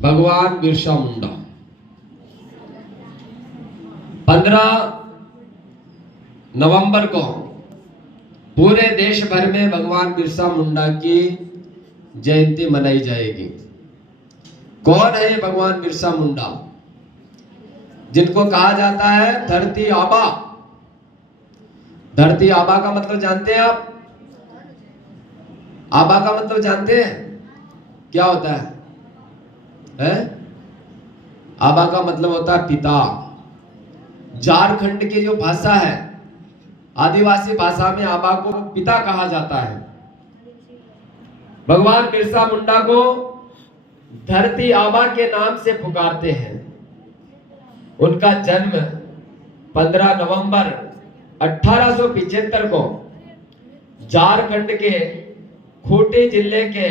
भगवान बिरसा मुंडा 15 नवंबर को पूरे देश भर में भगवान बिरसा मुंडा की जयंती मनाई जाएगी। कौन है ये भगवान बिरसा मुंडा, जिनको कहा जाता है धरती आबा? धरती आबा का मतलब जानते हैं आप? आबा का मतलब जानते हैं क्या होता है? आबा का मतलब होता है पिता। झारखंड की जो भाषा है, आदिवासी भाषा में आबा को पिता कहा जाता है। भगवान बिरसा मुंडा को धरती आबा के नाम से पुकारते हैं। उनका जन्म 15 नवंबर 1875 को झारखंड के खूंटी जिले के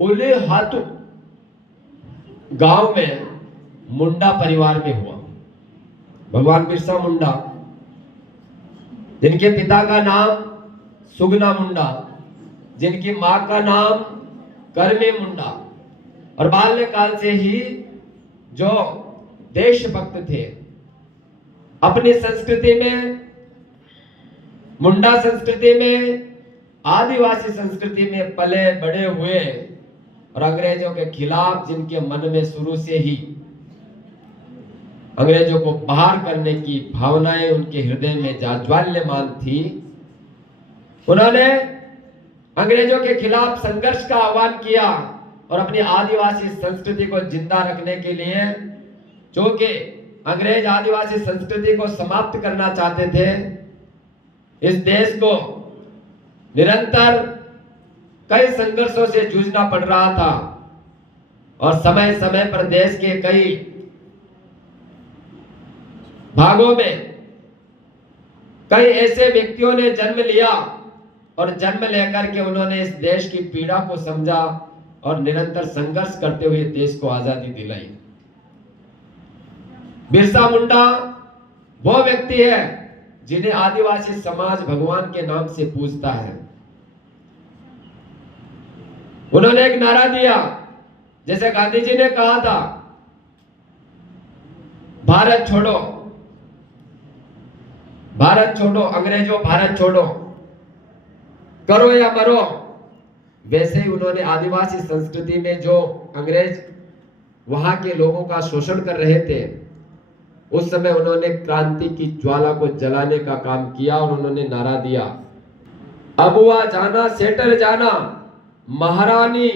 उलीहातू गांव में मुंडा परिवार में हुआ। भगवान बिरसा मुंडा, जिनके पिता का नाम सुगना मुंडा, जिनकी मां का नाम करमी मुंडा, और बाल्यकाल से ही जो देशभक्त थे, अपनी संस्कृति में, मुंडा संस्कृति में, आदिवासी संस्कृति में पले बड़े हुए, और अंग्रेजों के खिलाफ जिनके मन में शुरू से ही अंग्रेजों को बाहर करने की भावनाएं उनके हृदय में जाज्वल्यमान थी, उन्होंने अंग्रेजों के खिलाफ संघर्ष का आह्वान किया और अपनी आदिवासी संस्कृति को जिंदा रखने के लिए, जो कि अंग्रेज आदिवासी संस्कृति को समाप्त करना चाहते थे, इस देश को निरंतर कई संघर्षों से जूझना पड़ रहा था, और समय समय पर देश के कई भागों में कई ऐसे व्यक्तियों ने जन्म लिया, और जन्म लेकर के उन्होंने इस देश की पीड़ा को समझा और निरंतर संघर्ष करते हुए देश को आजादी दिलाई। बिरसा मुंडा वो व्यक्ति है जिन्हें आदिवासी समाज भगवान के नाम से पूजता है। उन्होंने एक नारा दिया, जैसे गांधी जी ने कहा था, भारत छोड़ो, भारत छोड़ो, अंग्रेजों भारत छोड़ो, करो या मरो। वैसे ही उन्होंने आदिवासी संस्कृति में जो अंग्रेज वहां के लोगों का शोषण कर रहे थे, उस समय उन्होंने क्रांति की ज्वाला को जलाने का काम किया, और उन्होंने नारा दिया, अबुआ जाना सेटर जाना, महारानी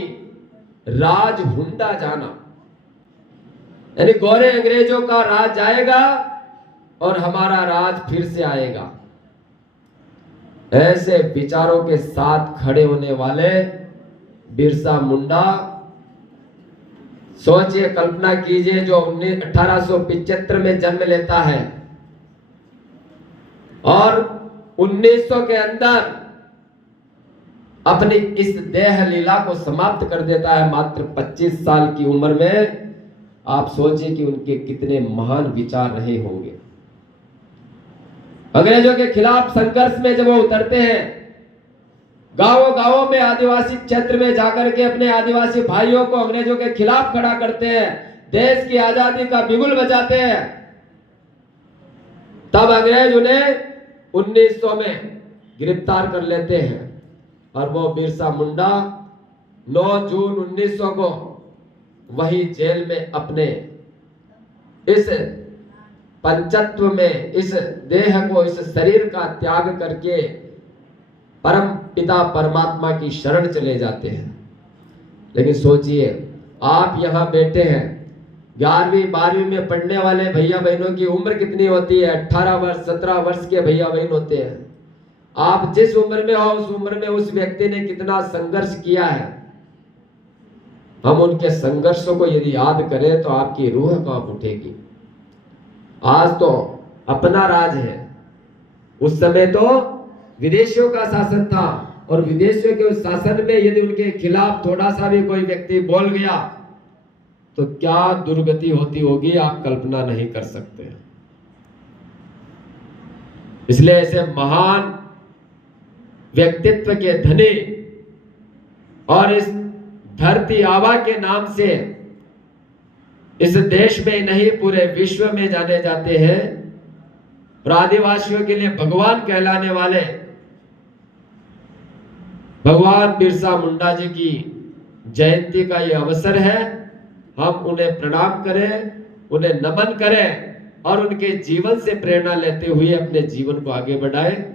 राज हुंडा जाना। यानी गोरे अंग्रेजों का राज जाएगा और हमारा राज फिर से आएगा। ऐसे विचारों के साथ खड़े होने वाले बिरसा मुंडा, सोचिए, कल्पना कीजिए, जो 1875 में जन्म लेता है और 1900 के अंदर अपनी इस देह लीला को समाप्त कर देता है मात्र 25 साल की उम्र में। आप सोचिए कि उनके कितने महान विचार रहे होंगे। अंग्रेजों के खिलाफ संघर्ष में जब वो उतरते हैं, गांवों गांवों में आदिवासी क्षेत्र में जाकर के अपने आदिवासी भाइयों को अंग्रेजों के खिलाफ खड़ा करते हैं, देश की आजादी का बिगुल बजाते हैं, तब अंग्रेज उन्हें 1900 में गिरफ्तार कर लेते हैं, और वो बिरसा मुंडा 9 जून 1900 को वही जेल में अपने इस पंचत्व में, इस देह को, इस शरीर का त्याग करके परम पिता परमात्मा की शरण चले जाते हैं। लेकिन सोचिए, आप यहां बैठे हैं, 11वीं 12वीं में पढ़ने वाले भैया बहनों की उम्र कितनी होती है? 18 वर्ष 17 वर्ष के भैया बहन होते हैं। आप जिस उम्र में हो, उस उम्र में उस व्यक्ति ने कितना संघर्ष किया है। हम उनके संघर्षों को यदि याद करें तो आपकी रूह कांप उठेगी। आज तो अपना राज है, उस समय तो विदेशियों का शासन था, और विदेशियों के उस शासन में यदि उनके खिलाफ थोड़ा सा भी कोई व्यक्ति बोल गया तो क्या दुर्गति होती होगी, आप कल्पना नहीं कर सकते। इसलिए ऐसे महान व्यक्तित्व के धनी और इस धरती आबा के नाम से इस देश में नहीं पूरे विश्व में जाने जाते हैं और आदिवासियों के लिए भगवान कहलाने वाले भगवान बिरसा मुंडा जी की जयंती का ये अवसर है। हम उन्हें प्रणाम करें, उन्हें नमन करें और उनके जीवन से प्रेरणा लेते हुए अपने जीवन को आगे बढ़ाएं।